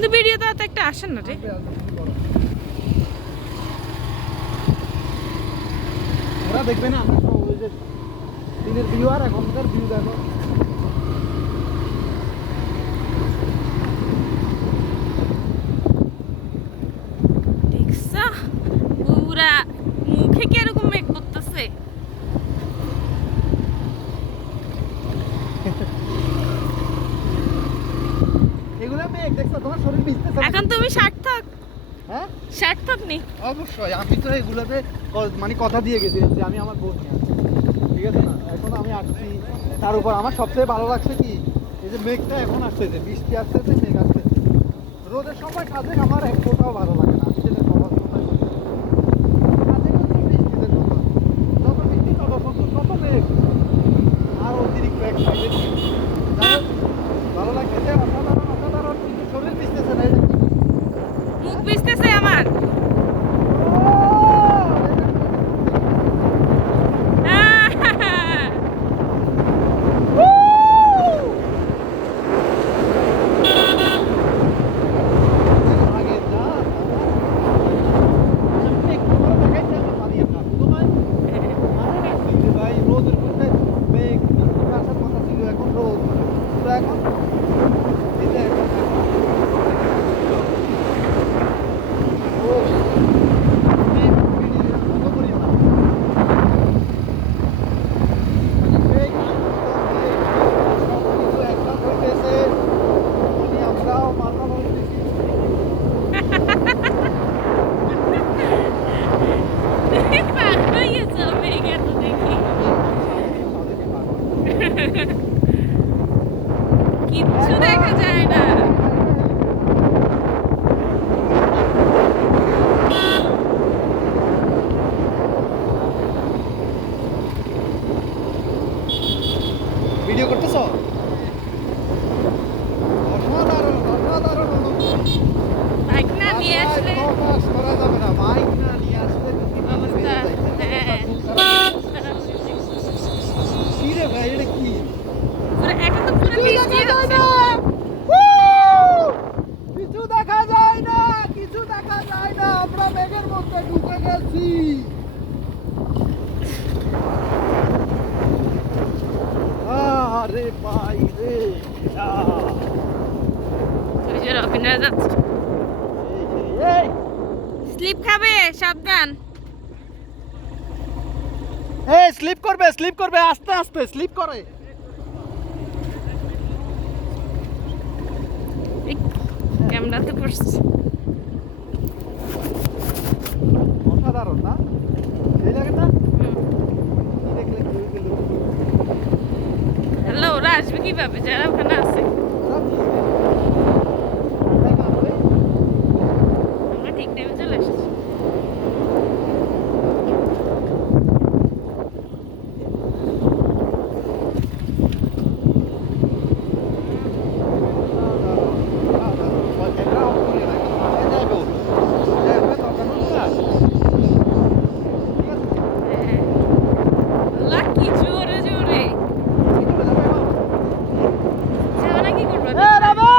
কিন্তু ভিডিওতে তো একটা আসেন না রে। ওরা দেখবে না আমরা ওই যে দিনের ভিউ আর এখনকার ভিউ দেখো। দেখছা পুরা মুখে কি এরকম মেক করতেছে। এগুলা মেঘ দেখছো তোমার শরীর ভিজতেছে না? এখন তুমি সার্থক। হ্যাঁ সার্থক নি অবশ্যই আমি তো এগুলোতে মানে কথা দিয়ে গেছিলাম যে আমি আমার বোন নিয়ে আসছি, ঠিক আছে না? এখন আমি আসছি, তার উপর আমার সবচেয়ে ভালো লাগছে কি এই যে মেঘটা এখন আসতেছে, বৃষ্টি আসতেছে, মেঘ আসতেছে। রোদের সময় কাজে আমার এক ফোটাও ভালো লাগে না, আমি যেটা সবার সময় করি। কাজে করছি বৃষ্টিতে সুন্দর, যত বৃষ্টি তত সুন্দর, তত মেঘ আর অতিরিক্ত এক সাইডে ভালো লাগছে। অসাধারণ অসাধারণ, কিন্তু শরীর ভিজতেছে না, এটা কি? মুখ ভিজতেছে আমার। কিচ্ছু দেখা যায় না। ভিডিও করতেছ? অসাধারণ অসাধারণ অনুভূতি। বাইক না নিয়ে আসলে প্রকাশ করা যাবে না, বাইক না নিয়ে আসলে অবস্থা। হ্যাঁ কি রে ভাই, এটা কি? এখন তো পুরো বৃষ্টি হচ্ছে। কিছু দেখা যায় না, কিছু দেখা যায় না, আমরা মেঘের মধ্যে ঢুকে গেছি। আরে ভাই রে, ওই যে রবিনরা যাচ্ছে। এই স্লিপ খাবে, সাবধান। এই স্লিপ করবে, আস্তে আস্তে স্লিপ করে। ক্যামেরাতে পড়ছে। অসাধারণ না এই জায়গাটা? কি দেখলে কি হইল? হ্যালো, ওরা আসবে কিভাবে যারা ওখানে আছে? আমরা ঠিক টাইমে চলে এসেছি। লাকি জোরে জোরে যাওয়া কি করবো?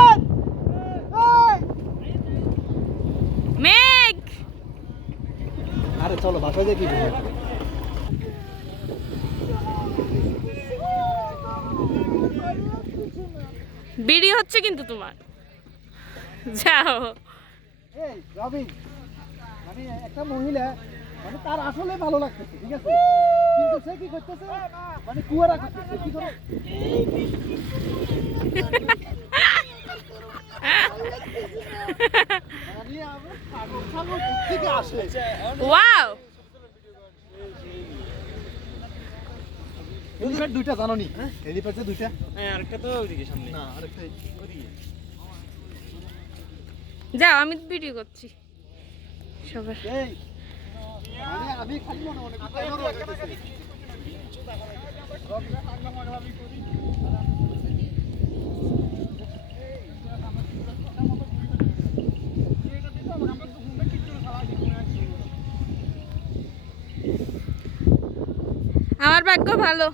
মেঘ আরে চলো বাসায় যাই, কি বলবো? বিড়ি হচ্ছে কিন্তু তোমার। যাও। এই রবিন, মানে একটা মহিলা, মানে তার আসলে ভালো লাগতেছে, ঠিক আছে, কিন্তু সে কি করতেছে, মানে কুয়ারা করতেছে কি করে? মানে আমরা ছাগল ছাগল থেকে আসে। ওয়াও, হেলিপ্যাড দুইটা জানো নি? হেলিপ্যাড যে দুইটা, হ্যাঁ আরেকটা তো ওইদিকে সামনে। না আরেকটা ওইদিকে। যাও আমি ভিডিও করছি সবার। এই মানে আমি খালি মনে মনে কোথায় আমার লাগতেছে। আমার ভাগ্য ভালো।